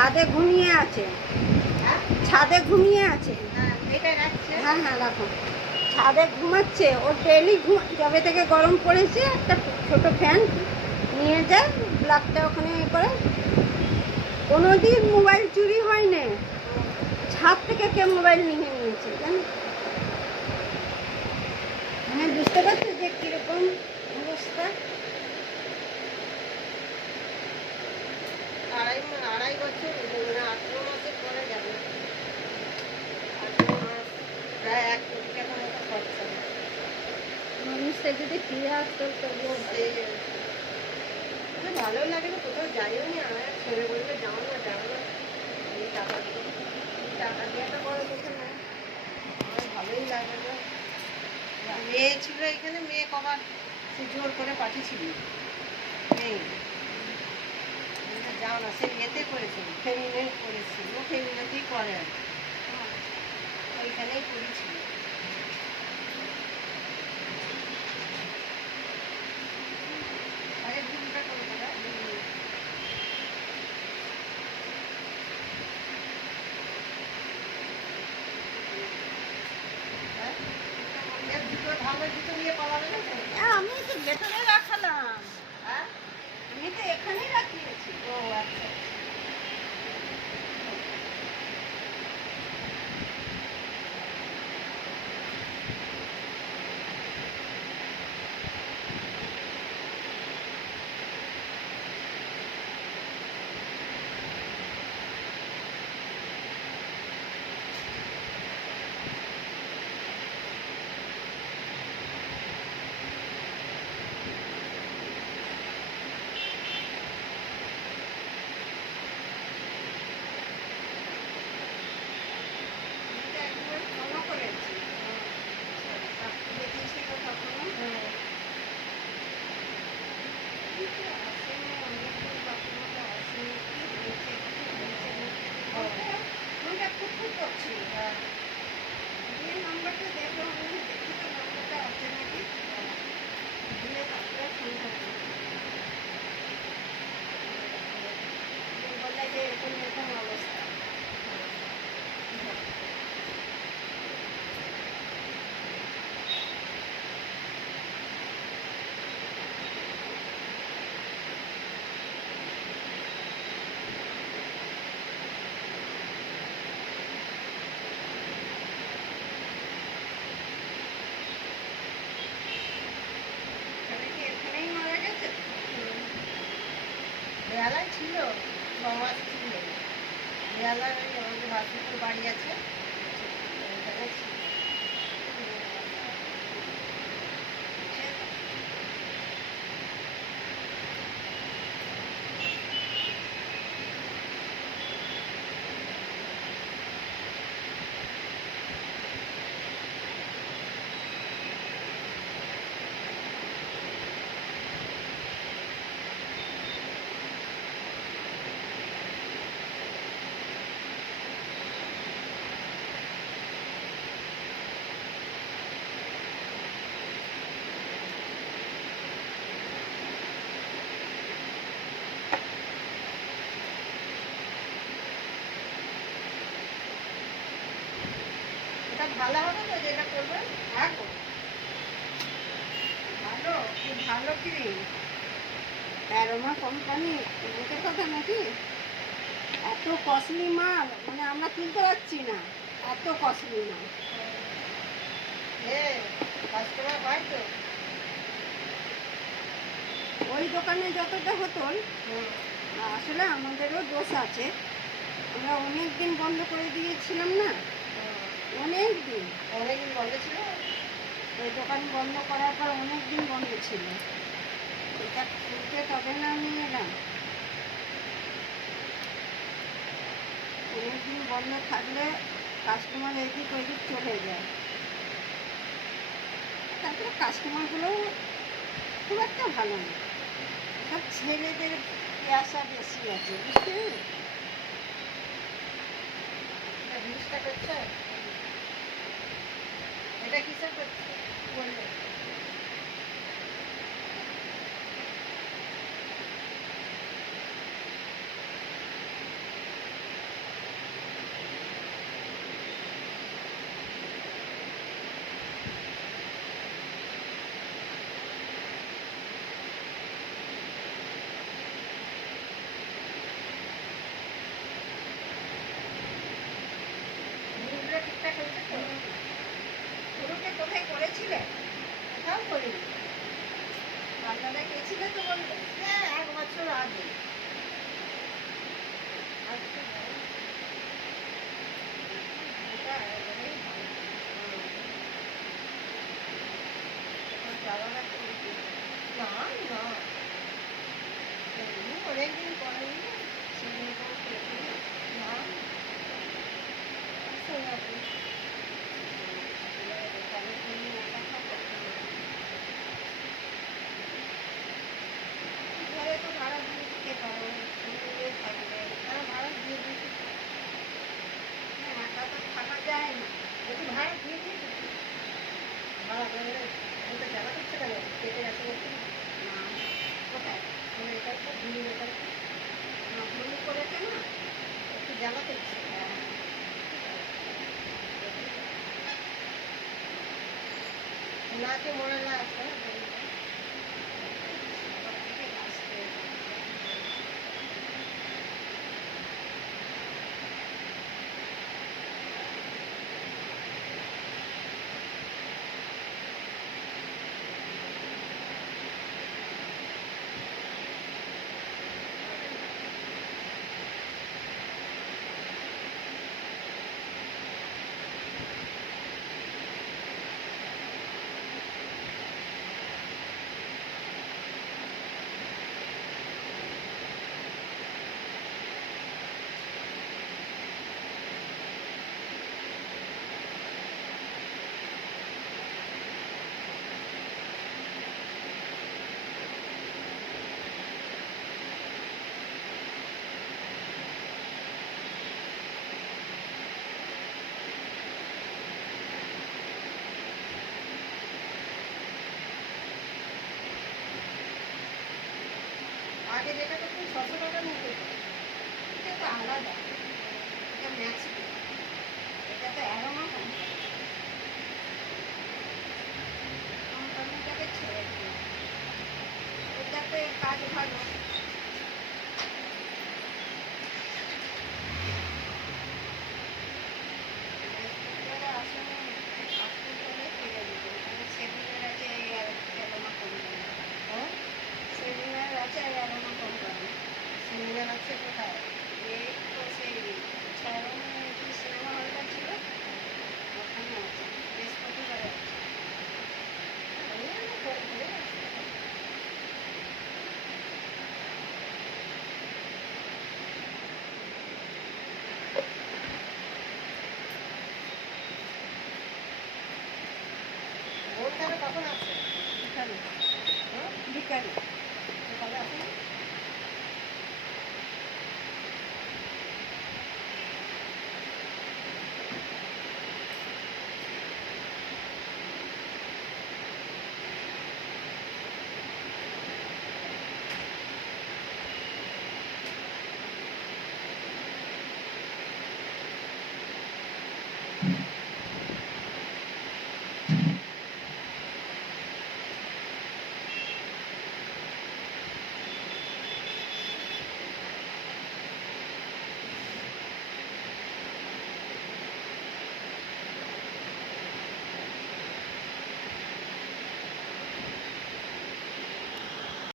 ছাদে ঘুমিয়ে আছে, ছাদে ঘুমিয়ে আছে। হ্যাঁ হ্যাঁ রাখো। ছাদে ঘুমাচ্ছে, ওর ডেলি যবে থেকে গরম পড়েছে একটা ছোট ফ্যান নিয়ে যায়, ব্লাকটা ওখানে করে। কোনোদিন মোবাইল চুরি হয়নি, ছাদ থেকে কে মোবাইল নিয়ে নিয়েছে জানো। মানে বুঝতে পারছো যে কিরকম অবস্থা। আড়াই বছর 18 মাসের পরে যাবে, প্রায় 1 কোটি টাকার মতো খরচা। মানুষটা যদি ফিরে আসতো তবুও ভালো লাগে না, কোথাও যাইও নি। আমার ছেলে বলবে যাও না যাও না, এই টাকা দিয়ে একটা বড় কিছু নেই, আমার ভালোই লাগে না। মেয়ে ছিল এখানে, মেয়ে কবার সে জোর করে পাঠিয়েছিল, নেই যাও না। সে ইয়েতে করেছিল, ফেমিনে করেছিল, ফেমিনেতেই করে আর ওইখানেই করেছিল। আরে ভুলটা করে দাদা, দুটো ধানের দুটো নিয়ে পালাবে না তো? আমি তো ভেতরে রাখালাম, হ্যাঁ আমি তো এখানেই রাখিয়েছি। ও আচ্ছা। বেহালায় ছিল, 6 মাস ছিল বেহালায়। ওই আমাদের ভাসুরের বাড়ি আছে, ওইখানে ছিল। এটা ভালো হবে তো যেটা করবেন? হ্যাঁ ভালো, খুব ভালো ক্রিম, অ্যারোমা কোম্পানি, মুখের কথা নাকি। এত কস্টলি মাল, মানে আমরা কিনতে পারছি না, এত কস্টলি মাল। কাস্টমার হয় তো। ওই দোকানে যতটা হতো, আসলে আমাদেরও দোষ আছে, আমরা অনেক দিন বন্ধ করে দিয়েছিলাম না, অনেক দিন বন্ধ ছিল। ওই দোকান বন্ধ করার পর অনেক দিন বন্ধ ছিল, এটা খুলতে তবে না আমি এলাম। অনেক দিন বন্ধ থাকলে কাস্টমার এদিক ওইদিক চলে যায়, তারপরে কাস্টমারগুলোও খুব একটা ভালো না, সব ছেলেদের পেয়াসা বেশি আছে, বুঝতে পেরেছো? জিনিসটা করছে, এটা কিসের করছে বললে? গেছিলে? কোথাও করিনি। পার্লারে গেছিলে তো বললে? হ্যাঁ, 1 বছর আগে। আজকে যাই। এটা একেবারেই ভালো। আমার যাওয়ার একটা উচিত। না, না। এমনি অনেকদিন করেনি না। সেগুলো কোনো খেয়েছি না। না। আসুন আপনি। তাহলে তুমি ওটা খাবো। ঘরে তো ভাড়া দিয়ে দিতে পারো, শুয়ে থাকবে। হ্যাঁ, ভাড়া দিয়ে দিয়েছি। হ্যাঁ, একা তো থাকা যায় না। একটু ভাড়া দিয়ে দিয়েছি। ভাড়া করে আমি তো জামা করছে কেন কেটে গেছে বলছি না। না, কোথায়? আমার এটা একটা ভুলি ব্যাপার। না, ভুল করেছে না? একটু জ্বালা করছে। হ্যাঁ, নাকে মনে না আছে। সব থেকে লাস্টে। আগে যেটা করতাম 600 টাকা নিতে হতো। এটা তো আলাদা। এটা ম্যাক্সিকো। এটা তো অ্যারোমা কোম্পানি। কোম্পানিটাকে ছেড়ে দিন। এটাতে কাজ ভালো।